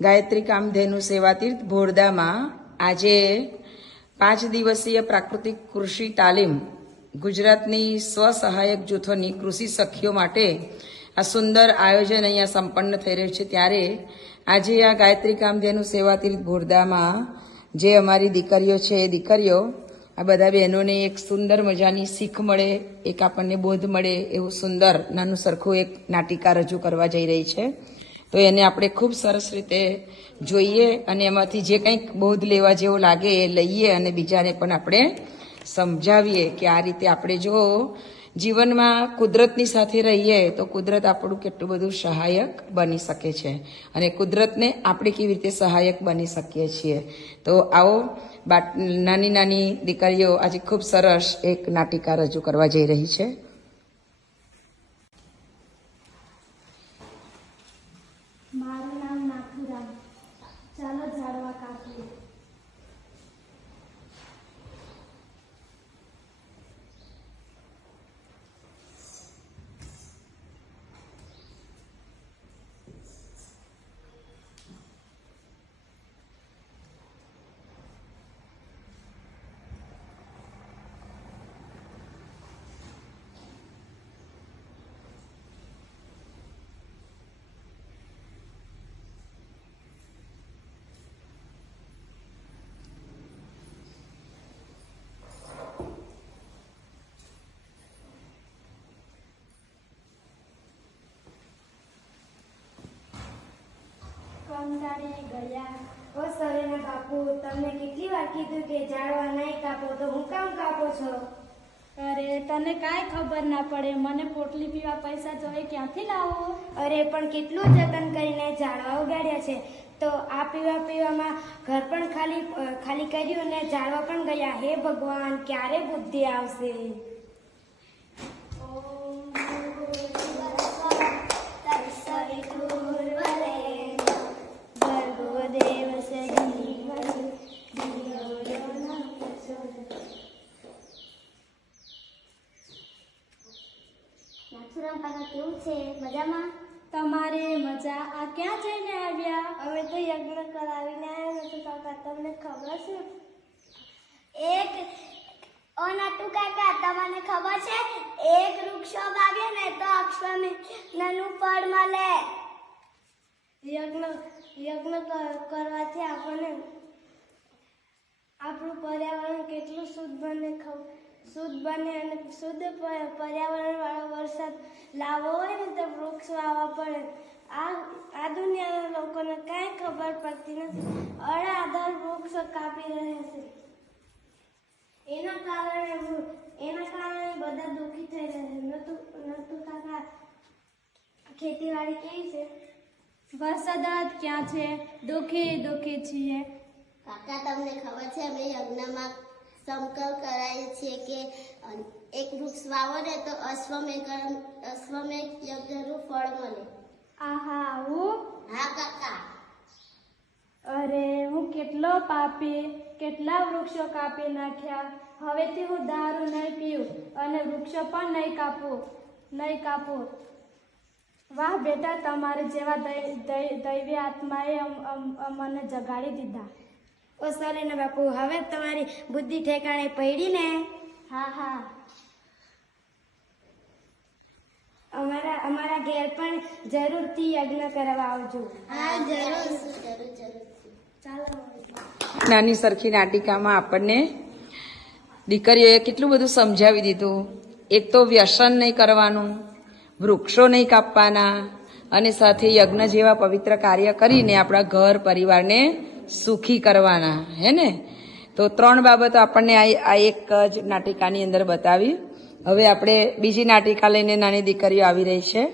ગાયત્રી કામધેનુ સેવાતીર્થ ભોરદામાં આજે પાંચ દિવસીય પ્રાકૃતિક કૃષિ તાલીમ ગુજરાતની સ્વસહાયક જૂથોની કૃષિ સખીઓ માટે આ સુંદર આયોજન અહીંયા સંપન્ન થઈ રહ્યું છે. ત્યારે આજે આ ગાયત્રી કામધેનુ સેવાતીર્થ ભોરદામાં જે અમારી દીકરીઓ છે, એ દીકરીઓ, આ બધા બહેનોને એક સુંદર મજાની શીખ મળે, એક આપણને બોધ મળે, એવું સુંદર, નાનું સરખું એક નાટિકા રજૂ કરવા જઈ રહી છે. તો એને આપણે ખૂબ સરસ રીતે જોઈએ અને એમાંથી જે કંઈક બોધ લેવા જેવો લાગે એ લઈએ અને બીજાને પણ આપણે સમજાવીએ કે આ રીતે આપણે જો જીવનમાં કુદરતની સાથે રહીએ તો કુદરત આપણું કેટલું બધું સહાયક બની શકે છે અને કુદરતને આપણે કેવી રીતે સહાયક બની શકીએ છીએ. તો આવો નાની નાની દીકરીઓ આજે ખૂબ સરસ એક નાટિકા રજૂ કરવા જઈ રહી છે. કંટાળી ગયા. ઓ સરેના બાપુ તમને કેટલી વાર કીધું કે ઝાડવા નહીં કાપો તો હું કામ કાપો છો? અરે તને કાંઈ ખબર ના પડે. મને પોટલી પીવા પૈસા જોઈએ ક્યાંથી લાવો? અરે પણ કેટલું જતન કરીને ઝાડવા ઉગાડ્યા છે. તો આ પીવા પીવામાં ઘર પણ ખાલી ખાલી કર્યું અને ઝાડવા પણ ગયા. હે ભગવાન ક્યારે બુદ્ધિ આવશે? કાકા કેવું છે? મજામાં? તમારે મજા આ ક્યાં જઈને આવ્યા? અમે તો યજ્ઞ કરાવીને આવ્યા નથી કાકા તમને ખબર છે? એક ઓ નટુ કાકા તમને ખબર છે? એક વૃક્ષો વાગે ને તો અક્ષરનું ફળ મળે. યજ્ઞ યજ્ઞ કરવાથી આપણને આપણું પર્યાવરણ કેટલું શુદ્ધ બને ખબ- શુદ્ધ બને અને શુદ્ધ પર્યાવરણવાળો પર્યાવરણ વાળો વરસાદ લાવવો હોય ને તો વૃક્ષ વાવવા પડે. આ આ દુનિયાના લોકોને કાંઈ ખબર પડતી નથી. અડાધર વૃક્ષો કાપી રહ્યા છે. એના કારણે એના કારણે બધા દુઃખી થઈ રહ્યા છે. નતું નતું કાકા ખેતીવાડી કેવી છે? વરસાદ ક્યાં છે? દુઃખી દુઃખી છીએ. કાકા તમને ખબર છે અમે યજ્ઞમાં સંકલ્પ કરાય છે કે એક વૃક્ષ વાવો ને તો અશ્વમેઘ અશ્વમેઘ યજ્ઞનું ફળ મળે. આહા હું. હા કાકા. અરે હું કેટલો પાપી કેટલા વૃક્ષો કાપી નાખ્યા. હવેથી હું દારૂ નહીં પીવું અને વૃક્ષો પણ નહીં કાપું નહીં કાપું. વાહ બેટા તમારે જેવા દૈવી આત્માએ અમ- જગાડી દીધા. ઓ સરેના બાપુ હવે તમારી બુદ્ધિ ઠેકાણે પડી ને? હા હા. અમારા અમારા ઘેર પણ જરૂરથી યજ્ઞ કરવા આવજો. હા જરૂર જરૂર જરૂર ચાલો નાની સરખી નાટિકામાં આપણને દીકરીઓએ કેટલું બધું સમજાવી દીધું. એક તો વ્યસન નહીં કરવાનું વૃક્ષો નહીં કાપવાના અને સાથે યજ્ઞ જેવા પવિત્ર કાર્ય કરીને આપણા ઘર પરિવારને સુખી કરવાના હે ને? તો ત્રણ બાબતો આપણને આ આ એક જ નાટિકાની અંદર બતાવી. હવે આપણે બીજી નાટિકા લઈને નાની દીકરીઓ આવી રહી છે.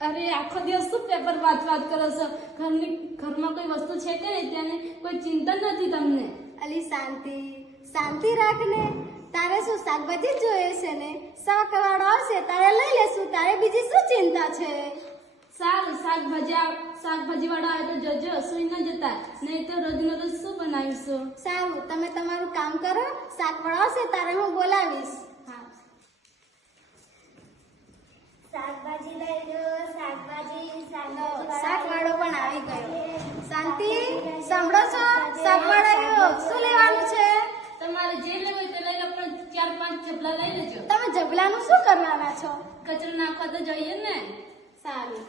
અરે આખો દિવસ શું પેપર વાત વાત કરો છો? ઘરની ઘરમાં કોઈ વસ્તુ છે કે નહીં? ત્યાંની કોઈ ચિંતા નથી તમને? અલી શાંતિ શાંતિ રાખ ને. તારે શું શાકભાજી જોઈએ છે ને? શાકવાળો આવશે તારે લઈ લેશું તારે બીજી શું ચિંતા છે? સારું શાકભાજી શાકભાજી વાળો આવે તો જજો સુઈ ન જતા નહીં તો રોજનો રોજ શું બનાવીશું? સારું તમે તમારું કામ કરો શાકવાળો આવશે તારે હું બોલાવીશ. શાકભાજી શાકવાળો પણ આવી ગયો. શાંતિ સાંભળો છો? શાકવાળો આવ્યો. શું લેવાનું છે? તમારે જે લેવું તે લઈ લો પણ ચાર પાંચ જબલા લઈ લેજો. તમે જબલાનું શું કરવાના છો? કચરો નાખવા તો જોઈએ ને. સારું.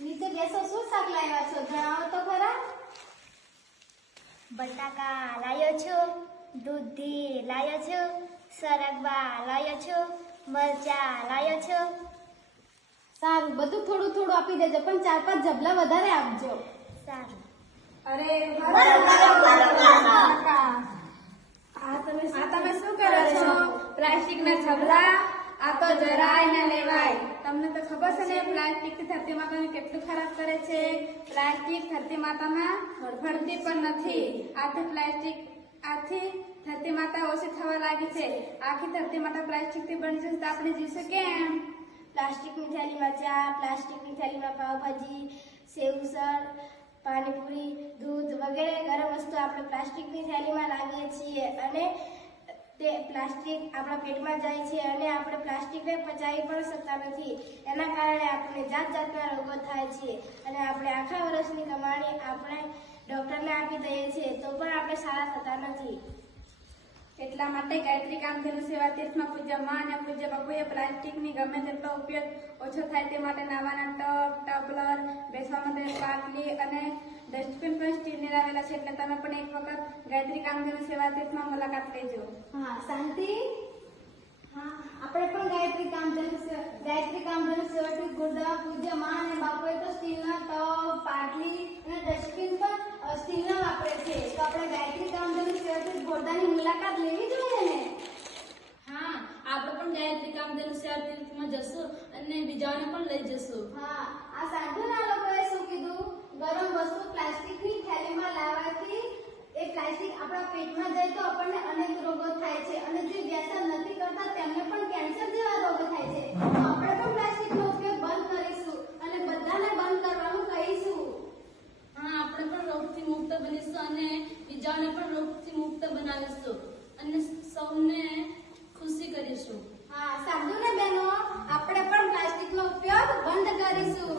નીચે બેસો શું શાક લાવ્યા છો? જણાવો તો ખરા. બટાકા લાવ્યો છું દૂધી લાવ્યો છું સરગવા લાવ્યો છું મરચા લાવ્યો છું. સારું બધું થોડું થોડું આપી દેજો પણ ચાર પાંચ જબલા વધારે આપજો. સારું. અરે પ્લાસ્ટિકના જબલા આ તો જરાય ના લેવાય. તમને તો ખબર છે ને, પ્લાસ્ટિક ધરતી માતાને કેટલું ખરાબ કરે છે? પ્લાસ્ટિક ધરતી માતામાં ભળતી પણ નથી. આથી પ્લાસ્ટિક, આથી ધરતી માતા ઓછી થવા લાગી છે. આખી ધરતી માતા પ્લાસ્ટિકથી બની જશે તો આપણે જીવશું કેમ પ્લાસ્ટિકની થેલીમાં ચા, પ્લાસ્ટિકની થેલીમાં પાવભાજી સેવસળ પાણીપુરી, દૂધ વગેરે ગરમ વસ્તુ આપણે પ્લાસ્ટિકની થેલીમાં લાવીએ છીએ. અને તે પ્લાસ્ટિક આપણા પેટમાં જાય છે અને આપણે પ્લાસ્ટિકને પચાવી પણ શકતા નથી. એના કારણે આપણને જાત જાતના રોગો થાય છે અને આપણે આખા વર્ષની કમાણી આપણે ડૉક્ટરને આપી દઈએ છીએ, તો પણ આપણે સારા થતા નથી. એટલા માટે ગાયત્રી કામધેનુ સેવા તીર્થમાં પૂજ્યમાં અને પૂજ્ય બાપુએ પ્લાસ્ટિકની ગમે તેટલો ઉપયોગ ઓછો થાય તે માટે નાવાના ટબ, ટબલર બેસવા માટે પાટલી અને ડસ્ટબિન પણ સ્ટીલની લાવેલા છે એટલે તમે પણ એક વખત ગાયત્રી કામધેનુ સેવા તીર્થમાં મુલાકાત લેજો. હા શાંતિ. હા આપણે પણ ગાયત્રી કામ ગાયત્રી ગાયત્રી સેવા તીર્થ ગુરુદેવ પૂજ્યમાં અને બાપુએ તો સ્ટીલના ટબ પાટલી અને ડસ્ટબિન પણ સ્ટીલના વાપરે છે. તો આપણે ગાયત્રી કામધેનુ સેવાથી ગોરદાની મુલાકાત લેવી જોઈએ ને? હા આપણે પણ ગાયત્રી કામધેનુ સેવા તીર્થમાં જશું અને બીજાઓને પણ લઈ જશું. હા આ સાંધુના લોકોએ શું કીધું ગરમ વસ્તુ પ્લાસ્ટિકની થેલીમાં લાવવાથી પ્લાસ્ટિક આપણા પેટમાં જાય તો આપણને અનેક રોગો થાય છે. અને જે વ્યસન નથી કરતા, તેમને પણ કેન્સર જેવા રોગો થાય છે. તો આપણે પણ પ્લાસ્ટિકનો ઉપયોગ બંધ કરીશું અને બધાને બંધ કરવાનું કહીશું. હા, આપણે પણ રોગથી મુક્ત બનીશું અને બીજાઓને પણ રોગથી મુક્ત બનાવીશું અને સૌને ખુશી કરીશું હા સાંધુ ને બહેનો આપણે પણ પ્લાસ્ટિકનો ઉપયોગ બંધ કરીશું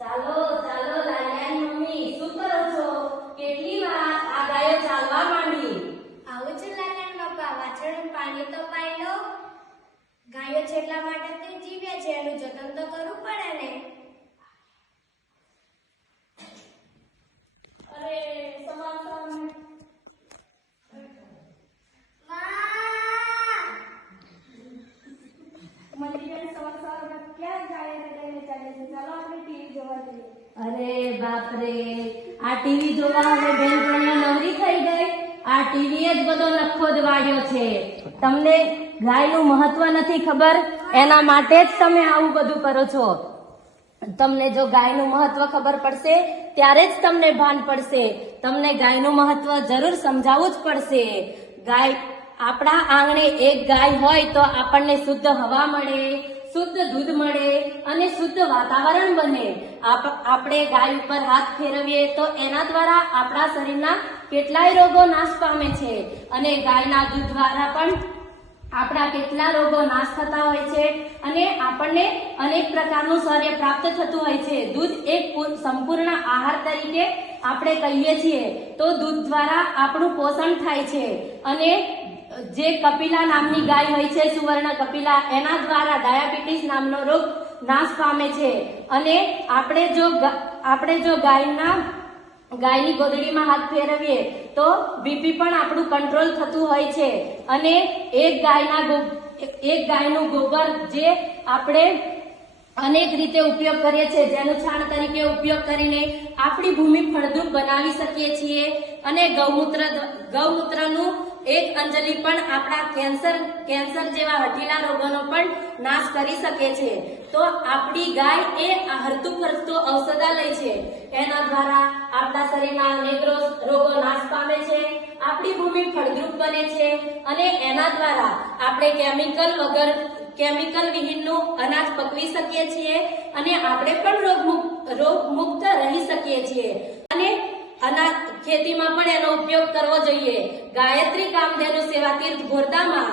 ચાલો ચાલો લાલિયાની મમ્મી શું કરો છો કેટલી વાર આ ગાયો ચાલવા માંડી આવું છું લાલન બાપા વાછરડું પાણી તો પાઈ લો ગાયો છે એટલા માટે તે જીવે છે એનું જતન તો કરવું પડે ને અરે સવાર સવારમાં મલ્લીબેન સવાર સવારમાં ક્યાં ગાયને લઈને ચાલે છે ચાલો આપણે ટીવી જોવા જઈએ અરે બાપ રે આ ટીવી જોવા હવે બેનપણીઓ નવરી થઈ ગઈ. આ ટીવી જ બધો લખો જ વાળ્યો છે. તમને ગાયનું મહત્વ નથી ખબર? એના માટે જ તમે આવું બધું કરો છો. તમને જો ગાયનું મહત્વ ખબર પડશે, ત્યારે જ તમને ભાન પડશે. તમને ગાયનું મહત્વ જરૂર સમજાવવું જ પડશે. ગાય, આપણા આંગણે એક ગાય હોય તો આપણને શુદ્ધ હવા મળે. શુદ્ધ દૂધ મળે અને શુદ્ધ વાતાવરણ બને. આપ- આપણે ગાય ઉપર હાથ ફેરવીએ તો એના દ્વારા આપણા શરીરના કેટલાય રોગો નાશ પામે છે. અને ગાયના દૂધ દ્વારા પણ આપણા કેટલા રોગો નાશ થતા હોય છે અને આપણને અનેક પ્રકારનું શૌર્ય પ્રાપ્ત થતું હોય છે. દૂધ એક સંપૂર્ણ આહાર તરીકે આપણે કહીએ છીએ. તો દૂધ દ્વારા આપણું પોષણ થાય છે અને જે કપિલા નામની ગાય હોય છે, સુવર્ણ કપિલા, એના દ્વારા ડાયાબિટીસ નામનો રોગ નાશ પામે છે. અને આપણે જો આપણે જો ગાયના, ગાયની ગોદડીમાં હાથ ફેરવીએ, તો બીપી પણ આપણું કંટ્રોલ થતું હોય છે. અને એક ગાયના એક ગાયનું ગોબર જે આપણે અનેક રીતે ઉપયોગ કરીએ છીએ, જેનું છાણ તરીકે ઉપયોગ કરીને આપણી ભૂમિ ફળદ્રુપ બનાવી શકીએ છીએ. અને ગૌમૂત્ર ગૌમૂત્રનું એક અંજલિ પણ આપણા કેન્સર કેન્સર જેવા હઠીલા રોગોનો પણ નાશ કરી શકે છે. તો આપણી ગાય એ હરતું ફરતું ઔષધાલય છે. એના દ્વારા આપણા શરીરના અનેક રોગો નાશ પામે છે, આપણી ભૂમિ ફળદ્રુપ બને છે અને એના દ્વારા આપણે કેમિકલ વગર, કેમિકલ વિહીનનું અનાજ પકવી શકીએ છીએ અને આપણે પણ રોગ મુક્ત રહી શકીએ છીએ. અને અનાજ ખેતીમાં પણ એનો ઉપયોગ કરવો જોઈએ. ગાયત્રી કામધેનુ સેવા તીર્થ ગોરદામાં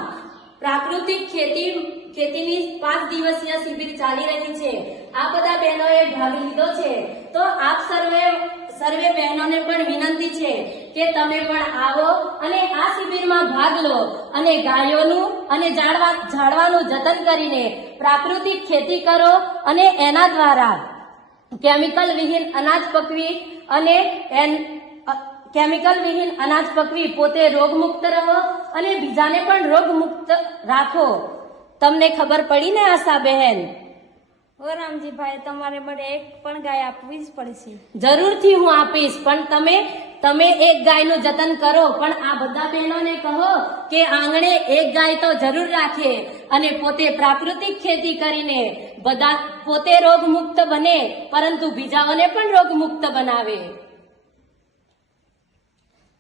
પ્રાકૃતિક ખેતી, ખેતીની પાંચ દિવસીય શિબિર ચાલી રહી છે. આ બધા બહેનોએ ભાગ લીધો છે. તો આપ સર્વે સર્વે બહેનોને પણ વિનંતી છે કે તમે પણ આવો અને આ શિબિરમાં ભાગ લો અને ગાયોનું અને ઝાડવા, ઝાડવાનું જતન કરીને પ્રાકૃતિક ખેતી કરો અને એના દ્વારા કેમિકલ વિહીન અનાજ પકવી અને એન કેમિકલ વિહીન અનાજ પકવી પોતે રોગમુક્ત રહો અને બીજાને પણ રોગમુક્ત રાખો. તમને ખબર પડી ને આશા બહેન? ઓ રામજીભાઈ તમારે મને એક પણ ગાય આપવી જ પડશે. જરૂરથી હું આપીશ પણ તમે તમે એક ગાયનું જતન કરો પણ આ બધા બહેનોને કહો કે આંગણે એક ગાય તો જરૂર રાખે અને પોતે પ્રાકૃતિક ખેતી કરીને બધા પોતે રોગમુક્ત બને, પરંતુ બીજાઓને પણ રોગમુક્ત બનાવે.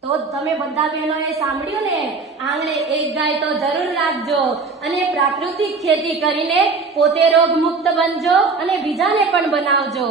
તો તમે બધા બહેનોએ સાંભળ્યું ને? આંગણે એક ગાય તો જરૂર રાખજો અને પ્રાકૃતિક ખેતી કરીને પોતે રોગમુક્ત બનજો અને બીજાને પણ બનાવજો.